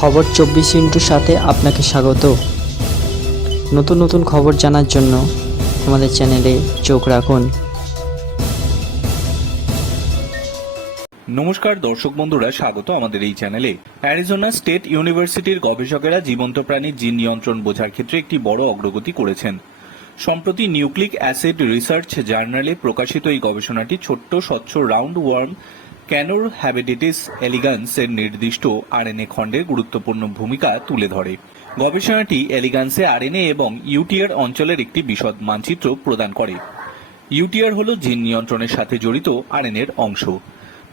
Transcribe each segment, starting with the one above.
খবর চব্বিশ ইন্টুর সাথে আপনাকে স্বাগত। নতুন নতুন খবর জানার জন্য আমাদের চ্যানেলে চোখ রাখুন। নমস্কার দর্শক বন্ধুরা, স্বাগত আমাদের এই চ্যানেলে। অ্যারিজোনা স্টেট ইউনিভার্সিটির গবেষকেরা জীবন্ত প্রাণীর জিন নিয়ন্ত্রণ বোঝার ক্ষেত্রে একটি বড় অগ্রগতি করেছেন। সম্প্রতি নিউক্লিক অ্যাসিড রিসার্চ জার্নালে প্রকাশিত এই গবেষণাটি ছোট্ট স্বচ্ছ রাউন্ড ওয়ার্ম ক্যানোর হ্যাবিডিটিস এলিগান্স এর নির্দিষ্ট আরএনএ খণ্ডের গুরুত্বপূর্ণ ভূমিকা তুলে ধরে। গবেষণাটি এলিগান্সে আরএনএ এবং ইউটিআর অঞ্চলের একটি বিশদ মানচিত্র প্রদান করে। ইউটিআর হল জিন নিয়ন্ত্রণের সাথে জড়িত আরএনএর অংশ।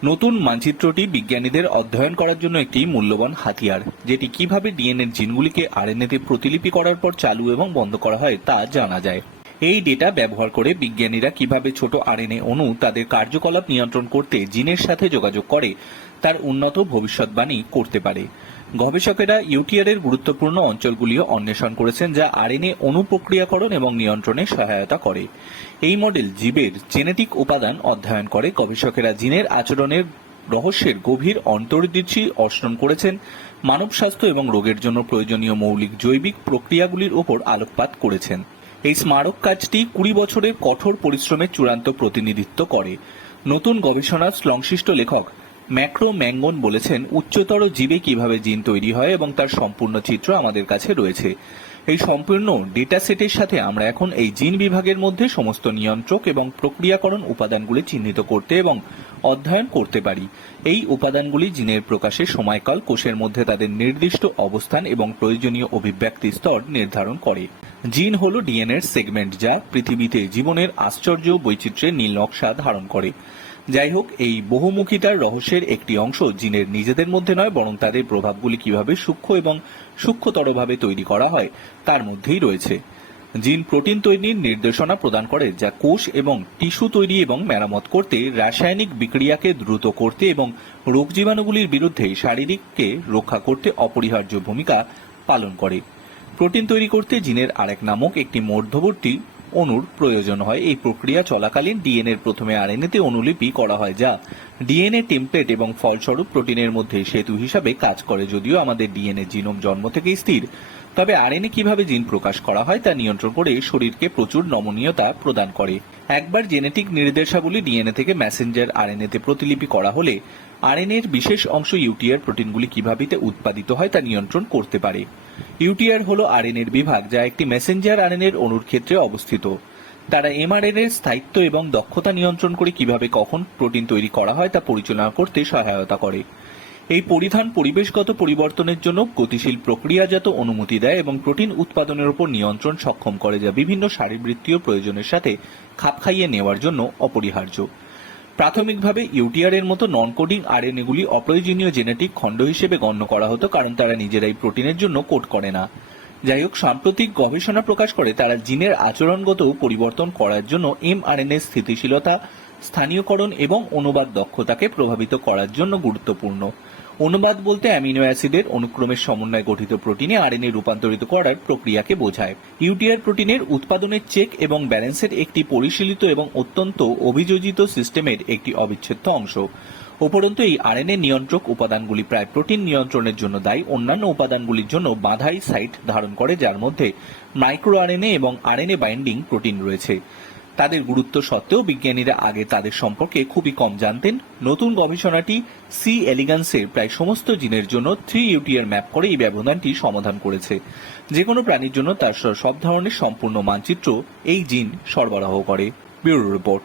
নতুন মানচিত্রটি বিজ্ঞানীদের অধ্যয়ন করার জন্য একটি মূল্যবান হাতিয়ার, যেটি কীভাবে ডিএনএর জিনগুলিকে আরএনএতে প্রতিলিপি করার পর চালু এবং বন্ধ করা হয় তা জানা যায়। এই ডেটা ব্যবহার করে বিজ্ঞানীরা কীভাবে ছোট আরএনএ অণু তাদের কার্যকলাপ নিয়ন্ত্রণ করতে জিনের সাথে যোগাযোগ করে, তার উন্নত ভবিষ্যৎবাণী করতে পারে। গবেষকেরা ইউটিআর এর গুরুত্বপূর্ণ অঞ্চলগুলিও অন্বেষণ করেছেন যা আরএনএ অনুপ্রক্রিয়াকরণ এবং নিয়ন্ত্রণে সহায়তা করে। এই মডেল জীবের জেনেটিক উপাদান অধ্যয়ন করে। গবেষকেরা জিনের আচরণের রহস্যের গভীর অন্তর্দৃষ্টি অর্জন করেছেন মানব স্বাস্থ্য এবং রোগের জন্য প্রয়োজনীয় মৌলিক জৈবিক প্রক্রিয়াগুলির উপর আলোকপাত করেছেন। এই স্মারক কাজটি কুড়ি বছরের কঠোর পরিশ্রমের চূড়ান্ত প্রতিনিধিত্ব করে। নতুন গবেষণার সংশ্লিষ্ট লেখক ম্যাক্রো ম্যাঙ্গন বলেছেন, উচ্চতর জীবে কীভাবে জিন তৈরি হয় এবং তার সম্পূর্ণ চিত্র আমাদের কাছে রয়েছে। এই সম্পূর্ণ ডেটা সেটের সাথে আমরা এখন এই জিন বিভাগের মধ্যে সমস্ত নিয়ন্ত্রক এবং প্রক্রিয়াকরণ উপাদানগুলি চিহ্নিত করতে এবং অধ্যয়ন করতে পারি। এই উপাদানগুলি জিনের প্রকাশের সময়কাল, কোষের মধ্যে তাদের নির্দিষ্ট অবস্থান এবং প্রয়োজনীয় অভিব্যক্তি স্তর নির্ধারণ করে। জিন হল ডিএনএর সেগমেন্ট যা পৃথিবীতে জীবনের আশ্চর্য বৈচিত্র্যের নীল নকশা ধারণ করে। যাই হোক, এই বহুমুখিতার রহস্যের একটি অংশ জিনের নিজেদের মধ্যে নয়, বরং তাদের প্রভাবগুলি কীভাবে সূক্ষ্ম এবং সূক্ষ্মতরভাবে তৈরি করা হয় তার মধ্যেই রয়েছে। জিন প্রোটিন তৈরির নির্দেশনা প্রদান করে যা কোষ এবং টিস্যু তৈরি এবং মেরামত করতে, রাসায়নিক বিক্রিয়াকে দ্রুত করতে এবং রোগ জীবাণুগুলির বিরুদ্ধে শারীরিককে রক্ষা করতে অপরিহার্য ভূমিকা পালন করে। প্রোটিন তৈরি করতে জিনের আরেক নামক একটি মধ্যবর্তী অণুর প্রয়োজন হয়। এই প্রক্রিয়া চলাকালীন ডিএনএর প্রথমে আরএনএতে অনুলিপি করা হয় যা ডিএনএ টেমপ্লেট এবং ফলস্বরূপ প্রোটিনের মধ্যে সেতু হিসাবে কাজ করে, যদিও আমাদের ডিএনএ জিনোম জন্ম থেকেই স্থির। তবে আরএনএ কীভাবে জিন প্রকাশ করা হয় তা নিয়ন্ত্রণ করে শরীরকে প্রচুর নমনীয়তা প্রদান করে। একবার জেনেটিক নির্দেশাবলী ডিএনএ থেকে মেসেঞ্জার আরএনএতে প্রতিলিপি করা হলে আরএনএর বিশেষ অংশ ইউটিআর প্রোটিনগুলি কীভাবে উৎপাদিত হয় তা নিয়ন্ত্রণ করতে পারে। ইউটিআর হল আরএনএর বিভাগ যা একটি মেসেঞ্জার আরএনএর অণুর ক্ষেত্রে অবস্থিত। তারা এমআরএন এর স্থায়িত্ব এবং দক্ষতা নিয়ন্ত্রণ করে কীভাবে কখন প্রোটিন তৈরি করা হয় তা পরিচালনা করতে সহায়তা করে। এই পরিধান পরিবেশগত পরিবর্তনের জন্য গতিশীল প্রক্রিয়াজাত অনুমতি দেয় এবং প্রোটিন উৎপাদনের উপর নিয়ন্ত্রণ সক্ষম করে যা বিভিন্ন শারীরবৃত্তীয় প্রয়োজনের সাথে খাপ খাইয়ে নেওয়ার জন্য অপরিহার্য। প্রাথমিকভাবে ইউটিআর এর মতো নন কোডিং আরএনএগুলি অপ্রয়োজনীয় জেনেটিক খণ্ড হিসেবে গণ্য করা হতো কারণ তারা নিজেরাই প্রোটিনের জন্য কোড করে না। যাই হোক সাম্প্রতিক গবেষণা প্রকাশ করে তারা জিনের আচরণগত পরিবর্তন করার জন্য এমআরএনএ স্থিতিশীলতা স্থানীয়করণ এবং অনুবাদ দক্ষতাকে প্রভাবিত করার জন্য গুরুত্বপূর্ণ। অনুবাদ বলতে অ্যামিনো অ্যাসিডের অনুক্রমের সমন্বয়ে গঠিত প্রোটিনে আরএনএ রূপান্তরিত করার প্রক্রিয়াকে বোঝায়। ইউটিআর প্রোটিনের উৎপাদনের চেক এবং ব্যালেন্সের একটি পরিশীলিত এবং অত্যন্ত অভিযোজিত সিস্টেমের একটি অবিচ্ছেদ্য অংশ। উপরন্তু, এই আরএনএ নিয়ন্ত্রক উপাদানগুলি প্রায় প্রোটিন নিয়ন্ত্রণের জন্য দায়ী। অন্যান্য উপাদানগুলির জন্য বাধাই সাইট ধারণ করে, যার মধ্যে মাইক্রো আরএনএ এবং আরএনএ বাইন্ডিং প্রোটিন রয়েছে। তাদের গুরুত্ব সত্ত্বেও বিজ্ঞানীরা আগে তাদের সম্পর্কে খুবই কম জানতেন। নতুন গবেষণাটি সি এলিগান্সের প্রায় সমস্ত জিনের জন্য থ্রি ইউটিআর ম্যাপ করে এই ব্যবধানটি সমাধান করেছে। যে কোনো প্রাণীর জন্য তার সব ধরনের সম্পূর্ণ মানচিত্র এই জিন সরবরাহ করে। Bureau report.